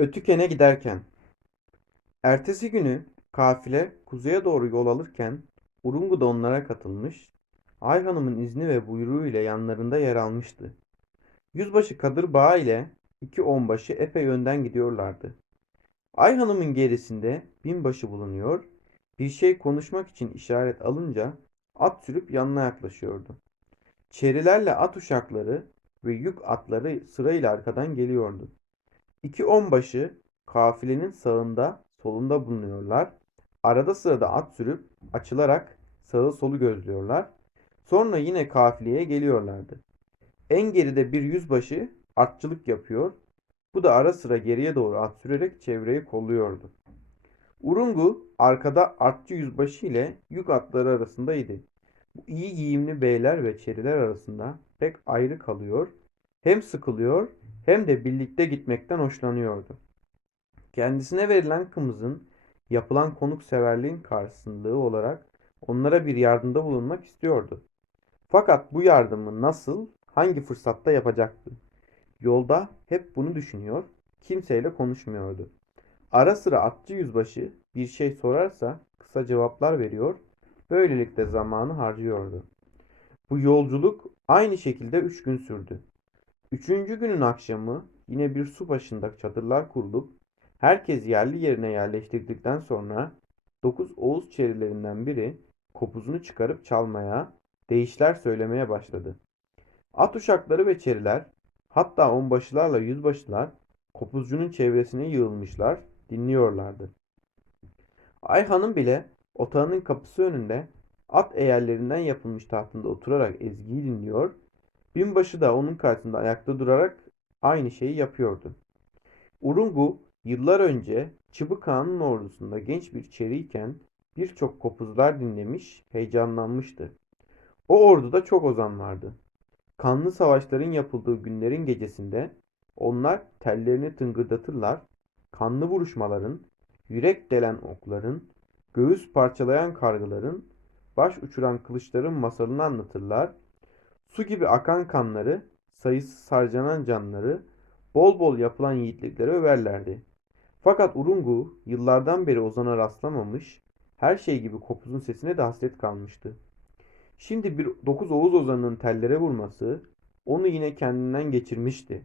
Ötüken'e giderken. Ertesi günü kafile kuzeye doğru yol alırken Urungu da onlara katılmış, Ay Hanım'ın izni ve buyruğu ile yanlarında yer almıştı. Yüzbaşı Kadır Bağ ile iki onbaşı epey önden gidiyorlardı. Ay Hanım'ın gerisinde binbaşı bulunuyor, bir şey konuşmak için işaret alınca at sürüp yanına yaklaşıyordu. Çerilerle at uşakları ve yük atları sırayla arkadan geliyordu. İki onbaşı kafilenin sağında solunda bulunuyorlar. Arada sırada at sürüp açılarak sağı solu gözlüyorlar. Sonra yine kafileye geliyorlardı. En geride bir yüzbaşı atçılık yapıyor. Bu da ara sıra geriye doğru at sürerek çevreyi kolluyordu. Urungu arkada artçı yüzbaşı ile yük atları arasındaydı. Bu iyi giyimli beyler ve çeriler arasında pek ayrı kalıyor. Hem sıkılıyor hem de birlikte gitmekten hoşlanıyordu. Kendisine verilen kımızın yapılan konukseverliğin karşılığı olarak onlara bir yardımda bulunmak istiyordu. Fakat bu yardımı nasıl, hangi fırsatta yapacaktı? Yolda hep bunu düşünüyor, kimseyle konuşmuyordu. Ara sıra atçı yüzbaşı bir şey sorarsa kısa cevaplar veriyor, böylelikle zamanı harcıyordu. Bu yolculuk aynı şekilde üç gün sürdü. Üçüncü günün akşamı yine bir su başında çadırlar kurulup herkes yerli yerine yerleştirdikten sonra dokuz Oğuz çerilerinden biri kopuzunu çıkarıp çalmaya, deyişler söylemeye başladı. At uşakları ve çeriler hatta onbaşılarla yüzbaşılar kopuzcunun çevresine yığılmışlar, dinliyorlardı. Ay Hanım bile otağının kapısı önünde at eğerlerinden yapılmış tahtında oturarak ezgiyi dinliyor, binbaşı da onun karşısında ayakta durarak aynı şeyi yapıyordu. Urungu yıllar önce Çıbık Kağan'ın ordusunda genç bir çeriyken birçok kopuzlar dinlemiş, heyecanlanmıştı. O orduda çok ozan vardı. Kanlı savaşların yapıldığı günlerin gecesinde onlar tellerini tıngırdatırlar, kanlı vuruşmaların, yürek delen okların, göğüs parçalayan kargıların, baş uçuran kılıçların masalını anlatırlar. Su gibi akan kanları, sayısı sarcanan canları, bol bol yapılan yiğitlikleri överlerdi. Fakat Urungu yıllardan beri Ozan'a rastlamamış, her şey gibi kopuzun sesine de hasret kalmıştı. Şimdi bir dokuz Oğuz Ozan'ın tellere vurması onu yine kendinden geçirmişti.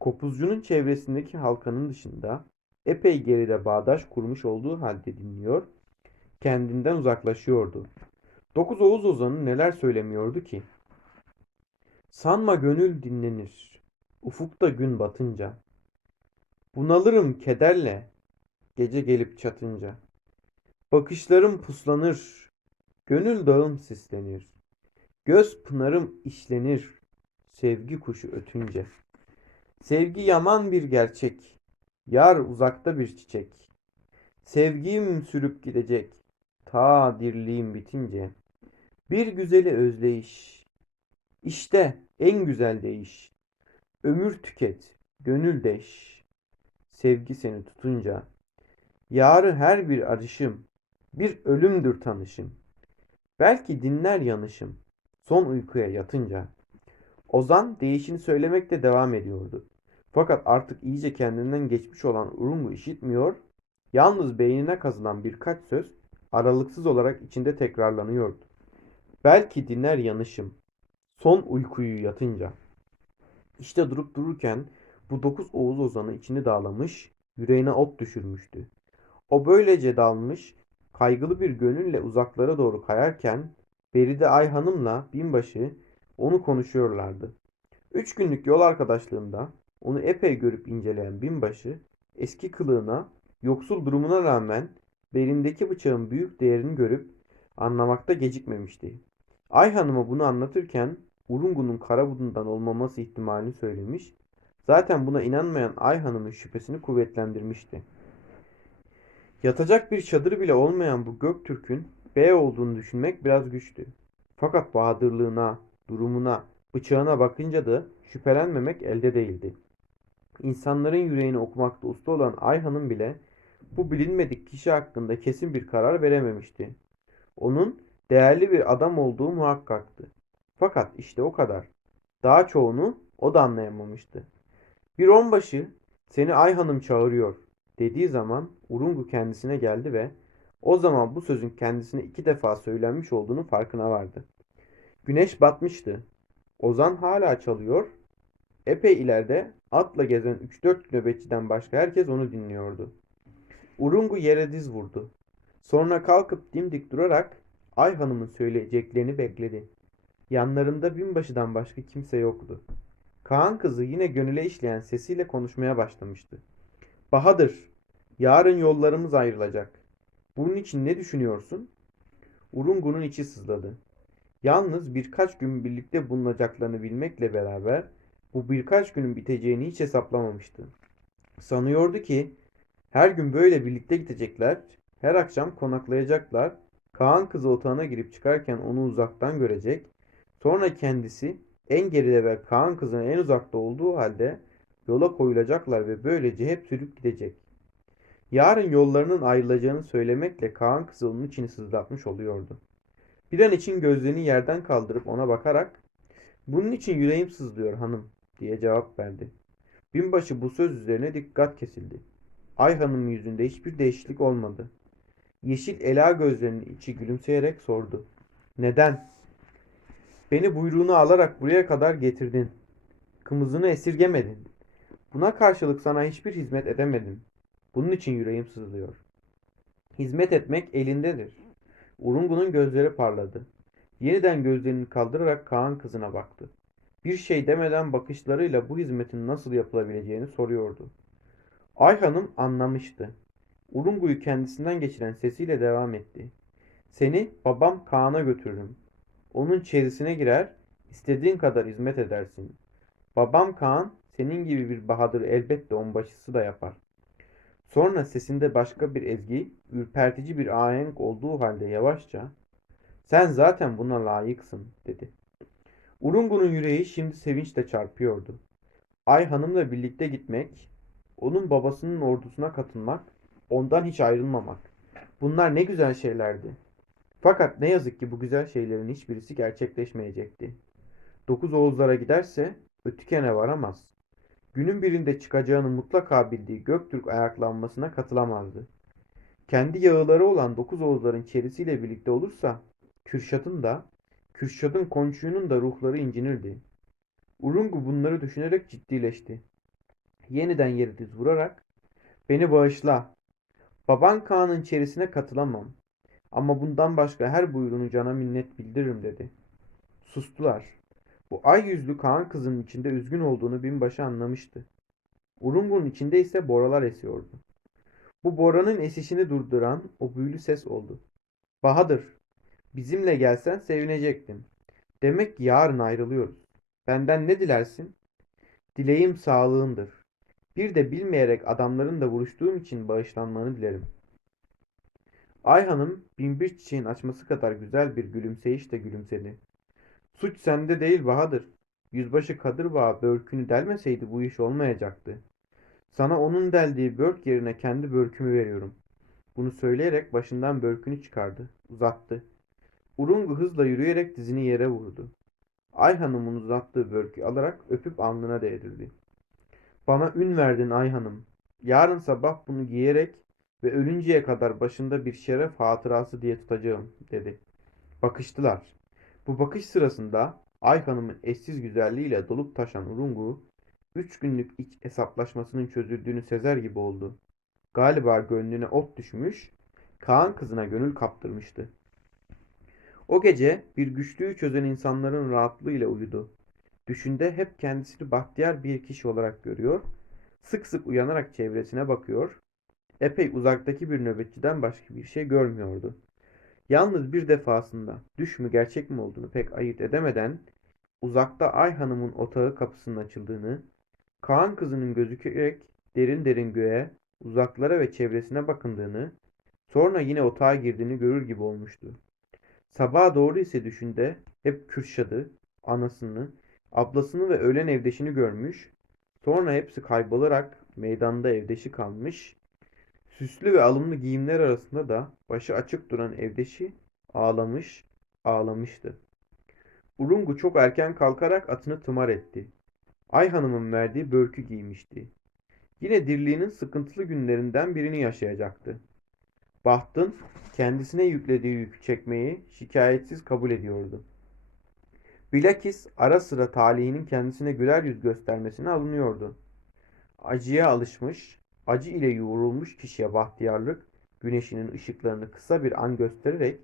Kopuzcunun çevresindeki halkanın dışında epey geride bağdaş kurmuş olduğu halde dinliyor, kendinden uzaklaşıyordu. Dokuz Oğuz Ozan'ı neler söylemiyordu ki? Sanma gönül dinlenir, ufukta gün batınca. Bunalırım kederle, gece gelip çatınca. Bakışlarım puslanır, gönül dağım sislenir. Göz pınarım işlenir, sevgi kuşu ötünce. Sevgi yaman bir gerçek, yar uzakta bir çiçek. Sevgim sürüp gidecek, ta dirliğim bitince. Bir güzeli özleyiş, işte en güzel değiş. Ömür tüket, gönül deş. Sevgi seni tutunca. Yarı her bir arışım, bir ölümdür tanışım. Belki dinler yanışım, son uykuya yatınca. Ozan değişini söylemekte devam ediyordu. Fakat artık iyice kendinden geçmiş olan Urungu işitmiyor, yalnız beynine kazınan birkaç söz aralıksız olarak içinde tekrarlanıyordu. Belki dinler yanışım, son uykuyu yatınca. İşte durup dururken bu dokuz Oğuz Ozan'ı içini dağlamış, yüreğine ot düşürmüştü. O böylece dalmış, kaygılı bir gönülle uzaklara doğru kayarken Beride Ay Hanım'la binbaşı onu konuşuyorlardı. Üç günlük yol arkadaşlığında onu epey görüp inceleyen binbaşı eski kılığına, yoksul durumuna rağmen belindeki bıçağın büyük değerini görüp anlamakta gecikmemişti. Ay Hanım'a bunu anlatırken Urungu'nun Karabudun'dan olmaması ihtimalini söylemiş. Zaten buna inanmayan Ay Hanım'ın şüphesini kuvvetlendirmişti. Yatacak bir çadır bile olmayan bu Göktürk'ün bey olduğunu düşünmek biraz güçtü. Fakat bahadırlığına, durumuna, bıçağına bakınca da şüphelenmemek elde değildi. İnsanların yüreğini okumakta usta olan Ay Hanım bile bu bilinmedik kişi hakkında kesin bir karar verememişti. Onun değerli bir adam olduğu muhakkaktı. Fakat işte o kadar. Daha çoğunu o da anlayamamıştı. Bir onbaşı Seni Ay Hanım çağırıyor dediği zaman Urungu kendisine geldi ve o zaman bu sözün kendisine iki defa söylenmiş olduğunu farkına vardı. Güneş batmıştı. Ozan hala çalıyor. Epey ileride atla gezen 3-4 nöbetçiden başka herkes onu dinliyordu. Urungu yere diz vurdu. Sonra kalkıp dimdik durarak Ay Hanım'ın söyleyeceklerini bekledi. Yanlarında binbaşıdan başka kimse yoktu. Kaan kızı yine gönüle işleyen sesiyle konuşmaya başlamıştı. Bahadır, yarın yollarımız ayrılacak. Bunun için ne düşünüyorsun? Urungu'nun içi sızladı. Yalnız birkaç gün birlikte bulunacaklarını bilmekle beraber bu birkaç günün biteceğini hiç hesaplamamıştı. Sanıyordu ki her gün böyle birlikte gidecekler, her akşam konaklayacaklar, Kaan kızı otağına girip çıkarken onu uzaktan görecek, sonra kendisi en geride ve Kaan kızının en uzakta olduğu halde yola koyulacaklar ve böylece hep sürüp gidecek. Yarın yollarının ayrılacağını söylemekle Kaan kızı onun içini sızlatmış oluyordu. Bir an için gözlerini yerden kaldırıp ona bakarak ''Bunun için yüreğim sızlıyor hanım'' diye cevap verdi. Binbaşı bu söz üzerine dikkat kesildi. Ay Hanım'ın yüzünde hiçbir değişiklik olmadı. Yeşil ela gözlerinin içi gülümseyerek sordu. Neden? Beni buyruğunu alarak buraya kadar getirdin. Kımızını esirgemedin. Buna karşılık sana hiçbir hizmet edemedim. Bunun için yüreğim sızlıyor. Hizmet etmek elindedir. Urungu'nun gözleri parladı. Yeniden gözlerini kaldırarak Kaan kızına baktı. Bir şey demeden bakışlarıyla bu hizmetin nasıl yapılabileceğini soruyordu. Ay Hanım anlamıştı. Urungu'yu kendisinden geçiren sesiyle devam etti. Seni babam Kaan'a götürürüm. Onun çerisine girer, istediğin kadar hizmet edersin. Babam Kaan senin gibi bir bahadır elbette onbaşısı da yapar. Sonra sesinde başka bir ezgi, ürpertici bir ahenk olduğu halde yavaşça sen zaten buna layıksın dedi. Urungu'nun yüreği şimdi sevinçle çarpıyordu. Ay Hanım'la birlikte gitmek, onun babasının ordusuna katılmak, ondan hiç ayrılmamak. Bunlar ne güzel şeylerdi. Fakat ne yazık ki bu güzel şeylerin hiçbirisi gerçekleşmeyecekti. Dokuz Oğuzlara giderse Ötüken'e varamaz. Günün birinde çıkacağını mutlaka bildiği Göktürk ayaklanmasına katılamazdı. Kendi yağıları olan Dokuz Oğuzların çerisiyle birlikte olursa Kürşat'ın da Kürşat'ın konçuyunun da ruhları incinirdi. Urungu bunları düşünerek ciddileşti. Yeniden yeri diz vurarak beni bağışla. Baban Kaan'ın çerisine katılamam. Ama bundan başka her buyruğunu cana minnet bildiririm dedi. Sustular. Bu ay yüzlü Kaan kızının içinde üzgün olduğunu binbaşı anlamıştı. Urungu'nun içinde ise boralar esiyordu. Bu boranın esişini durduran o büyülü ses oldu. Bahadır, bizimle gelsen sevinecektim. Demek ki yarın ayrılıyoruz. Benden ne dilersin? Dileğim sağlığındır. Bir de bilmeyerek adamların da vuruştuğum için bağışlanmanı dilerim. Ay Hanım binbir çiçeğin açması kadar güzel bir gülümseyişle gülümsedi. Suç sende değil Bahadır. Yüzbaşı Kadırbağa börkünü delmeseydi bu iş olmayacaktı. Sana onun deldiği börk yerine kendi börkümü veriyorum. Bunu söyleyerek başından börkünü çıkardı, uzattı. Urungu hızla yürüyerek dizini yere vurdu. Ay Hanım'ın uzattığı börkü alarak öpüp alnına değdirdi. Bana ün verdin Ay Hanım. Yarın sabah bunu giyerek ve ölünceye kadar başında bir şeref hatırası diye tutacağım dedi. Bakıştılar. Bu bakış sırasında Ay Hanım'ın eşsiz güzelliğiyle dolup taşan Urungu, üç günlük iç hesaplaşmasının çözüldüğünü sezer gibi oldu. Galiba gönlüne ot düşmüş, Kaan kızına gönül kaptırmıştı. O gece bir güçlüğü çözen insanların rahatlığıyla uyudu. Düşünde hep kendisini bahtiyar bir kişi olarak görüyor, sık sık uyanarak çevresine bakıyor, epey uzaktaki bir nöbetçiden başka bir şey görmüyordu. Yalnız bir defasında düş mü gerçek mi olduğunu pek ayırt edemeden uzakta Ay Hanım'ın otağı kapısının açıldığını, Kaan kızının gözükerek derin derin göğe, uzaklara ve çevresine bakındığını, sonra yine otağa girdiğini görür gibi olmuştu. Sabaha doğru ise düşünde hep Kürşad'ı, anasını, ablasını ve ölen evdeşini görmüş, sonra hepsi kaybolarak meydanda evdeşi kalmış, süslü ve alımlı giyimler arasında da başı açık duran evdeşi ağlamış, ağlamıştı. Urungu çok erken kalkarak atını tımar etti. Ay Hanım'ın verdiği börkü giymişti. Yine dirliğinin sıkıntılı günlerinden birini yaşayacaktı. Bahtın kendisine yüklediği yükü çekmeyi şikayetsiz kabul ediyordu. Bilakis ara sıra talihinin kendisine güler yüz göstermesine alınıyordu. Acıya alışmış, acı ile yoğrulmuş kişiye bahtiyarlık, güneşinin ışıklarını kısa bir an göstererek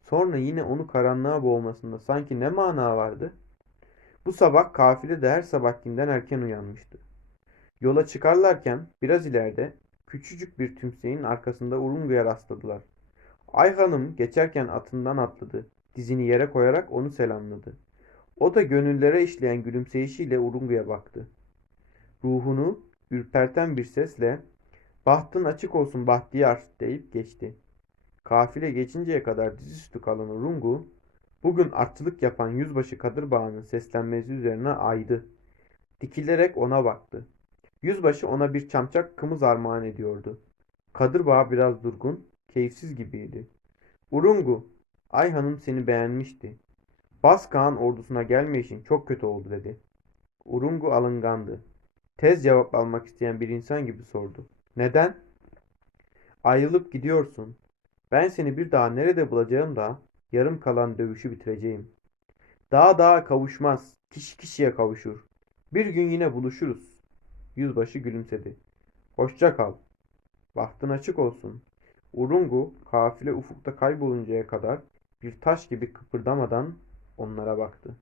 sonra yine onu karanlığa boğmasında sanki ne mana vardı? Bu sabah kafile de her sabahkinden erken uyanmıştı. Yola çıkarlarken biraz ileride küçücük bir tümseyin arkasında Urungu'ya rastladılar. Ay Hanım geçerken atından atladı. Dizini yere koyarak onu selamladı. O da gönüllere işleyen gülümseyişiyle Urungu'ya baktı. Ruhunu ürperten bir sesle "Bahtın açık olsun Bahtiyar" deyip geçti. Kafile geçinceye kadar dizüstü kalan Urungu, bugün artçılık yapan yüzbaşı Kadırbağ'ın seslenmesi üzerine aydı. Dikilerek ona baktı. Yüzbaşı ona bir çamçak kımız armağan ediyordu. Kadırbağa biraz durgun, keyifsiz gibiydi. Urungu, Ay Hanım seni beğenmişti. Bas Kağan ordusuna gelmeyişin çok kötü oldu dedi. Urungu alıngandı. Tez cevap almak isteyen bir insan gibi sordu. Neden? Ayrılıp gidiyorsun. Ben seni bir daha nerede bulacağım da yarım kalan dövüşü bitireceğim. Daha daha kavuşmaz. Kişi kişiye kavuşur. Bir gün yine buluşuruz. Yüzbaşı gülümsedi. Hoşça kal. Bahtın açık olsun. Urungu kafile ufukta kayboluncaya kadar bir taş gibi kıpırdamadan onlara baktı.